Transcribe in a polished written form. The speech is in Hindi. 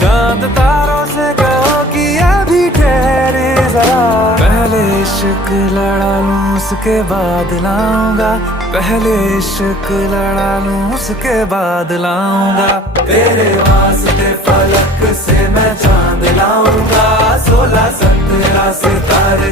चांद तारों से कहो कि अभी ठहरे जरा। पहले इश्क लड़ा लूं उसके बाद लाऊंगा, पहले इश्क लड़ा लूं उसके बाद लाऊंगा। तेरे वास्ते फलक से मैं चांद लाऊंगा, 16 17 सितारे